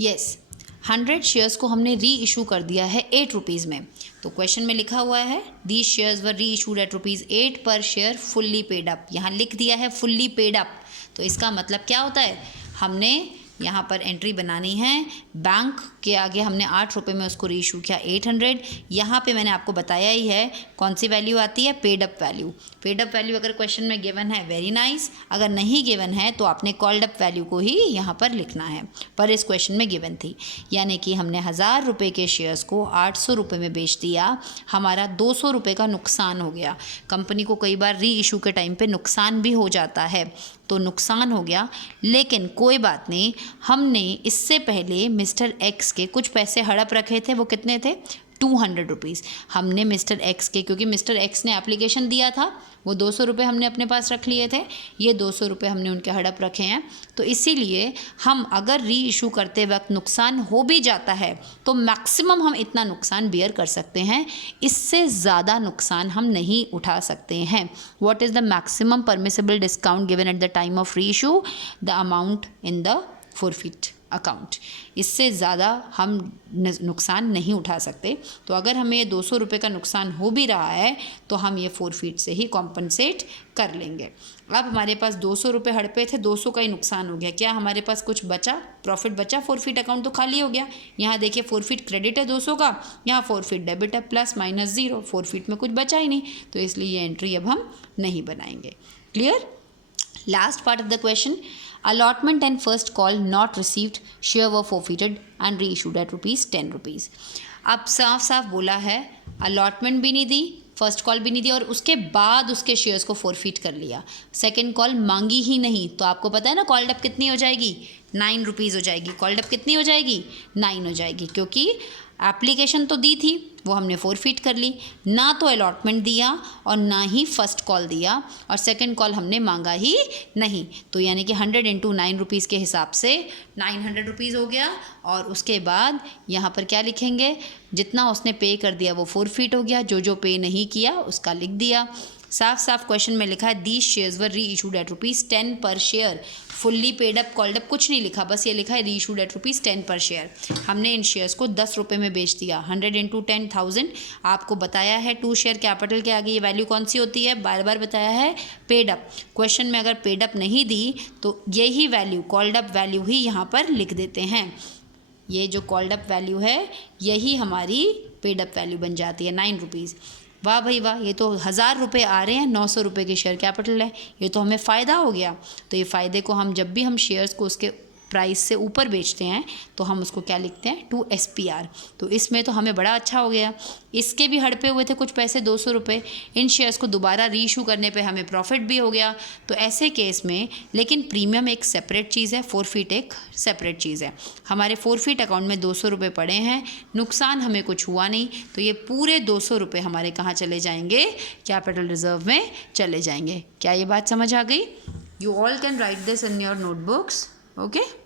Yes, 100 shares को हमने री इशू कर दिया है 8 रुपीज़ में। तो क्वेश्चन में लिखा हुआ है दीज शेयर्स वर री इशूड एट ₹8 पर शेयर फुल्ली पेड अप। यहाँ लिख दिया है फुल्ली पेड अप, तो इसका मतलब क्या होता है, हमने यहाँ पर एंट्री बनानी है, बैंक के आगे हमने 8 रुपये में उसको री इशू किया 800। यहाँ पे मैंने आपको बताया ही है कौन सी वैल्यू आती है, paid up value. Paid up value अगर क्वेश्चन में गिवन है वेरी नाइस, अगर नहीं गिवन है तो आपने कॉल्ड अप वैल्यू को ही यहाँ पर लिखना है, पर इस क्वेश्चन में गिवन थी। यानी कि हमने 1000 रुपये के शेयर्स को 800 रुपये में बेच दिया, हमारा 200 रुपये का नुकसान हो गया। कंपनी को कई बार री इशू के टाइम पे नुकसान भी हो जाता है, तो नुकसान हो गया, लेकिन कोई बात नहीं, हमने इससे पहले मिस्टर एक्स के कुछ पैसे हड़प रखे थे। वो कितने थे, 200 रुपीज़। हमने मिस्टर एक्स के, क्योंकि मिस्टर एक्स ने एप्लीकेशन दिया था, वो 200 रुपये हमने अपने पास रख लिए थे, ये 200 रुपये हमने उनके हड़प रखे हैं। तो इसीलिए हम अगर री इशू करते वक्त नुकसान हो भी जाता है तो मैक्सिमम हम इतना नुकसान बियर कर सकते हैं, इससे ज़्यादा नुकसान हम नहीं उठा सकते हैं। What is the maximum permissible discount given at the time of री issue, the amount in the forfeit account. इससे ज़्यादा हम नुकसान नहीं उठा सकते। तो अगर हमें ये 200 रुपये का नुकसान हो भी रहा है तो हम ये फोरफिट से ही कॉम्पनसेट कर लेंगे। अब हमारे पास 200 रुपये हड़पे थे, 200 का ही नुकसान हो गया, क्या हमारे पास कुछ बचा, प्रॉफिट बचा, फोरफिट अकाउंट तो खाली हो गया। यहाँ देखिए फोरफिट क्रेडिट है 200 का, यहाँ फोरफिट डेबिट है +-0, फोरफिट में कुछ बचा ही नहीं, तो इसलिए ये एंट्री अब हम नहीं बनाएंगे। Clear? Last part of the question, allotment and first call not received, share were forfeited and reissued at ₹10। अब साफ साफ बोला है, अलॉटमेंट भी नहीं दी, फर्स्ट कॉल भी नहीं दी, और उसके बाद उसके शेयर्स को फोरफिट कर लिया। सेकंड कॉल मांगी ही नहीं, तो आपको पता है ना कॉल्ड अप कितनी हो जाएगी, 9 रुपीज़ हो जाएगी। कॉल्ड अप कितनी हो जाएगी, 9 हो जाएगी, क्योंकि एप्लीकेशन तो दी थी, वो हमने फोरफिट कर ली, ना तो अलॉटमेंट दिया और ना ही फर्स्ट कॉल दिया, और सेकंड कॉल हमने मांगा ही नहीं। तो यानी कि 100 × 9 रुपीज़ के हिसाब से 900 रुपीज़ हो गया, और उसके बाद यहाँ पर क्या लिखेंगे, जितना उसने पे कर दिया वो फोरफिट हो गया, जो जो पे नहीं किया उसका लिख दिया। साफ साफ क्वेश्चन में लिखा है दीज शेयर्स वर री इशूड एट ₹10 पर share, fully paid up called up कुछ नहीं लिखा, बस ये लिखा है री इशूड एट ₹10 पर शेयर। हमने इन शेयर्स को 10 रुपये में बेच दिया, 100 × 10,000। आपको बताया है 2 शेयर कैपिटल के आगे ये वैल्यू कौन सी होती है, बार बार बताया है, पेड अप। क्वेश्चन में अगर पेड अप नहीं दी तो यही वैल्यू कॉल्ड अप वैल्यू ही यहाँ पर लिख देते हैं। ये जो कॉल्ड अप वैल्यू है यही हमारी पेड अप वैल्यू बन जाती है, 9 रुपीज़। वाह भाई वाह, ये तो 1000 रुपये आ रहे हैं, 900 रुपये की शेयर कैपिटल है, ये तो हमें फ़ायदा हो गया। तो ये फ़ायदे को हम जब भी हम शेयर्स को उसके प्राइस से ऊपर बेचते हैं तो हम उसको क्या लिखते हैं, 2 SPR। तो इसमें तो हमें बड़ा अच्छा हो गया। इसके भी हड़पे हुए थे कुछ पैसे, 200 रुपये, इन शेयर्स को दोबारा री इशू करने पे हमें प्रॉफिट भी हो गया। तो ऐसे केस में, लेकिन प्रीमियम एक सेपरेट चीज़ है, फोरफिट एक सेपरेट चीज़ है। हमारे फोरफिट अकाउंट में 200 रुपये पड़े हैं, नुकसान हमें कुछ हुआ नहीं, तो ये पूरे 200 रुपये हमारे कहाँ चले जाएंगे, कैपिटल रिजर्व में चले जाएंगे। क्या ये बात समझ आ गई? You all can write this in your notebooks, okay.